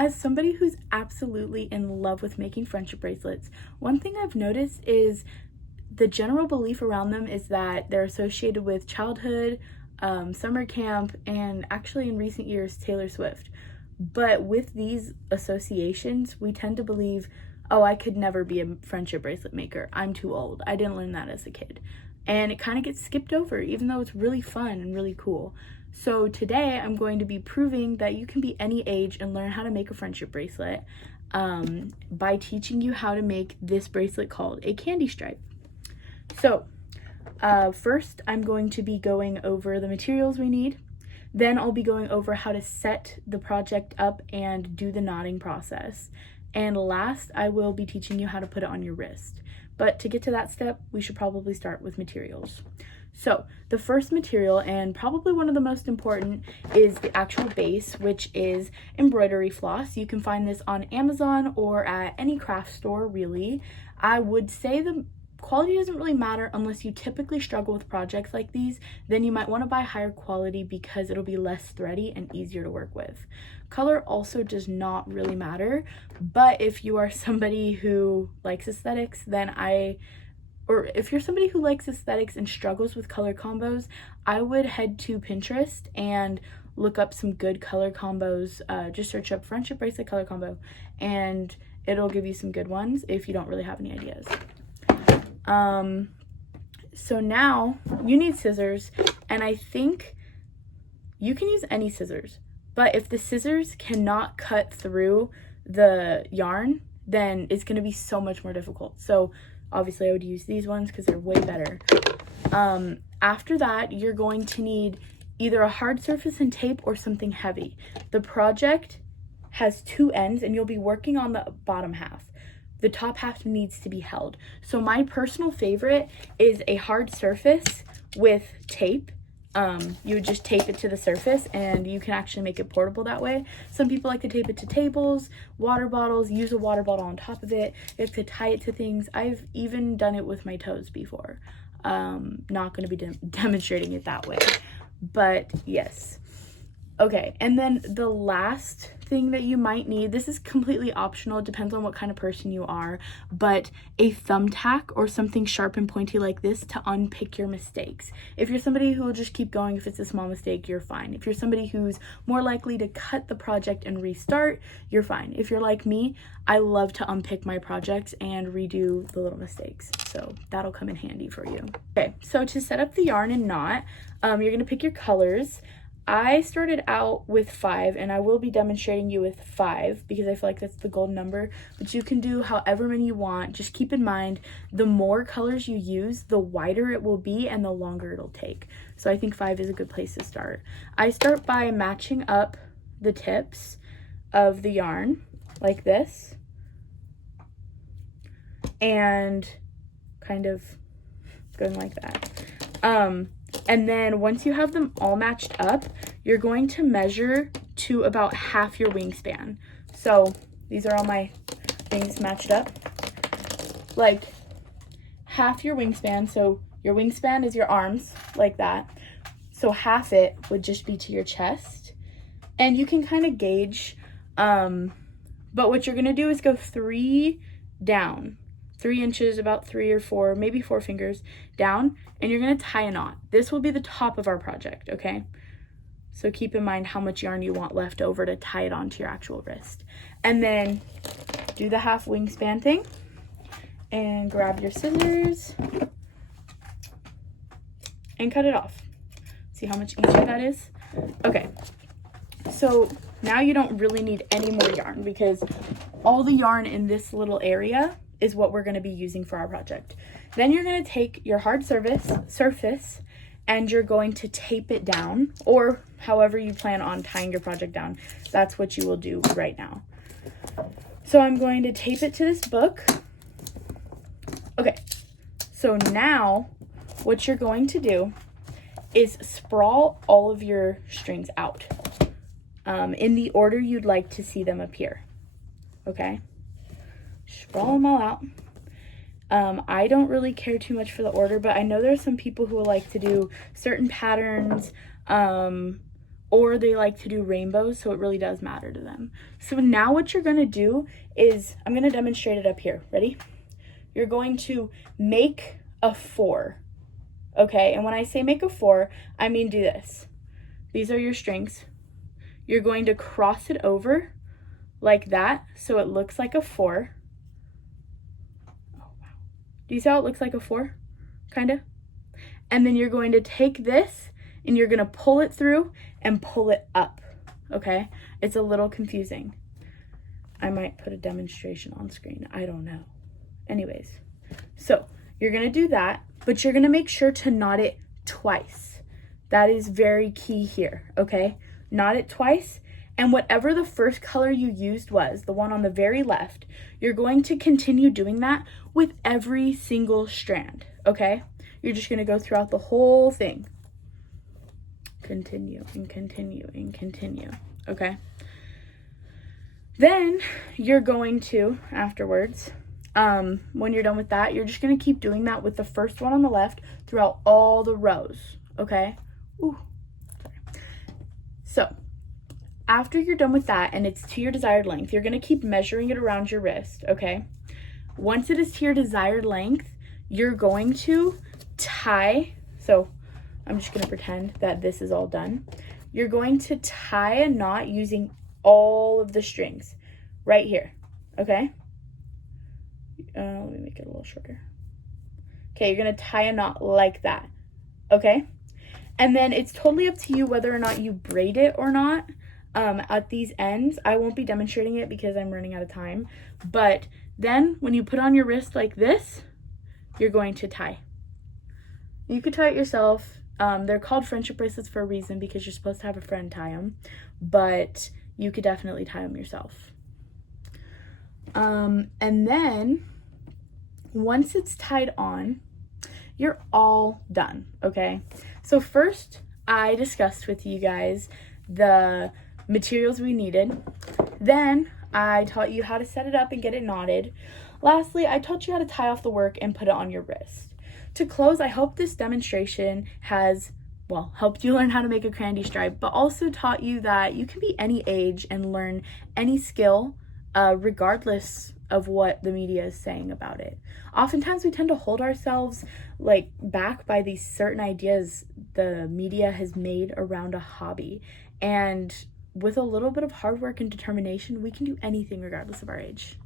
As somebody who's absolutely in love with making friendship bracelets, one thing I've noticed is the general belief around them is that they're associated with childhood, summer camp, and actually in recent years, Taylor Swift. But with these associations, we tend to believe, oh, I could never be a friendship bracelet maker. I'm too old. I didn't learn that as a kid. And it kind of gets skipped over, even though it's really fun and really cool. So today I'm going to be proving that you can be any age and learn how to make a friendship bracelet by teaching you how to make this bracelet called a candy stripe. So first I'm going to be going over the materials we need. Then I'll be going over how to set the project up and do the knotting process. And last, I will be teaching you how to put it on your wrist. But to get to that step, we should probably start with materials. So the first material, and probably one of the most important, is the actual base, which is embroidery floss. You can find this on Amazon or at any craft store, really. I would say the quality doesn't really matter unless you typically struggle with projects like these. Then you might want to buy higher quality because it'll be less thready and easier to work with. Color also does not really matter, but if you are somebody who likes aesthetics, if you're somebody who likes aesthetics and struggles with color combos, I would head to Pinterest and look up some good color combos. Just search up friendship bracelet color combo and it'll give you some good ones if you don't really have any ideas. So now you need scissors, and I think you can use any scissors, but if the scissors cannot cut through the yarn, then it's going to be so much more difficult. So obviously I would use these ones because they're way better. After that, you're going to need either a hard surface and tape or something heavy. The project has two ends and you'll be working on the bottom half. The top half needs to be held. So my personal favorite is a hard surface with tape. You would just tape it to the surface and you can actually make it portable that way. Some people like to tape it to tables, water bottles, use a water bottle on top of it. You have to tie it to things. I've even done it with my toes before. Not going to be demonstrating it that way, but yes. Okay, and then the last thing that you might need, this is completely optional, it depends on what kind of person you are, but a thumbtack or something sharp and pointy like this to unpick your mistakes. If you're somebody who will just keep going, if it's a small mistake, you're fine. If you're somebody who's more likely to cut the project and restart, you're fine. If you're like me, I love to unpick my projects and redo the little mistakes, so that'll come in handy for you. Okay, so to set up the yarn and knot, you're gonna pick your colors. I started out with 5 and I will be demonstrating you with 5 because I feel like that's the golden number, but you can do however many you want. Just keep in mind, the more colors you use, the wider it will be and the longer it'll take. So I think 5 is a good place to start. I start by matching up the tips of the yarn like this and kind of going like that. And then once you have them all matched up, you're going to measure to about half your wingspan. So these are all my things matched up. Like half your wingspan. So your wingspan is your arms, like that. So half it would just be to your chest. And you can kind of gauge, but what you're gonna do is go 3 down. 3 inches, about 3 or 4, maybe 4 fingers down, and you're gonna tie a knot. This will be the top of our project, okay? So keep in mind how much yarn you want left over to tie it onto your actual wrist. And then do the half wingspan thing and grab your scissors and cut it off. See how much easier that is? Okay, so now you don't really need any more yarn because all the yarn in this little area is what we're going to be using for our project. Then you're going to take your hard surface and you're going to tape it down, or however you plan on tying your project down. That's what you will do right now. So I'm going to tape it to this book. Okay, so now what you're going to do is sprawl all of your strings out in the order you'd like to see them appear. Okay? Sprawl them all out. I don't really care too much for the order, but I know there are some people who will like to do certain patterns or they like to do rainbows, so it really does matter to them. So now what you're gonna do is, I'm gonna demonstrate it up here. Ready? You're going to make a 4, okay? And when I say make a 4, I mean do this. These are your strings. You're going to cross it over like that, so it looks like a 4. Oh, wow. Do you see how it looks like a 4? Kinda? And then you're going to take this and you're gonna pull it through and pull it up, okay? It's a little confusing. I might put a demonstration on screen, I don't know. Anyways, so you're gonna do that, but you're gonna make sure to knot it twice. That is very key here, okay? Knot it twice, and whatever the first color you used was, the one on the very left, you're going to continue doing that with every single strand, okay? You're just gonna go throughout the whole thing. Continue and continue and continue, okay? Then you're going to, afterwards, when you're done with that, you're just gonna keep doing that with the first one on the left throughout all the rows, okay? Ooh, sorry. So, after you're done with that and it's to your desired length, you're gonna keep measuring it around your wrist, okay? Once it is to your desired length, you're going to tie, so I'm just gonna pretend that this is all done. You're going to tie a knot using all of the strings right here, okay? Let me make it a little shorter. Okay, you're gonna tie a knot like that, okay? And then it's totally up to you whether or not you braid it or not. At these ends, I won't be demonstrating it because I'm running out of time, but then when you put on your wrist like this, you're going to tie. You could tie it yourself. They're called friendship bracelets for a reason because you're supposed to have a friend tie them, but you could definitely tie them yourself. And then once it's tied on, you're all done, okay? So first, I discussed with you guys the materials we needed. Then I taught you how to set it up and get it knotted. Lastly, I taught you how to tie off the work and put it on your wrist. To close, I hope this demonstration has, well, helped you learn how to make a candy stripe, but also taught you that you can be any age and learn any skill regardless of what the media is saying about it. Oftentimes we tend to hold ourselves like back by these certain ideas the media has made around a hobby, and with a little bit of hard work and determination, we can do anything regardless of our age.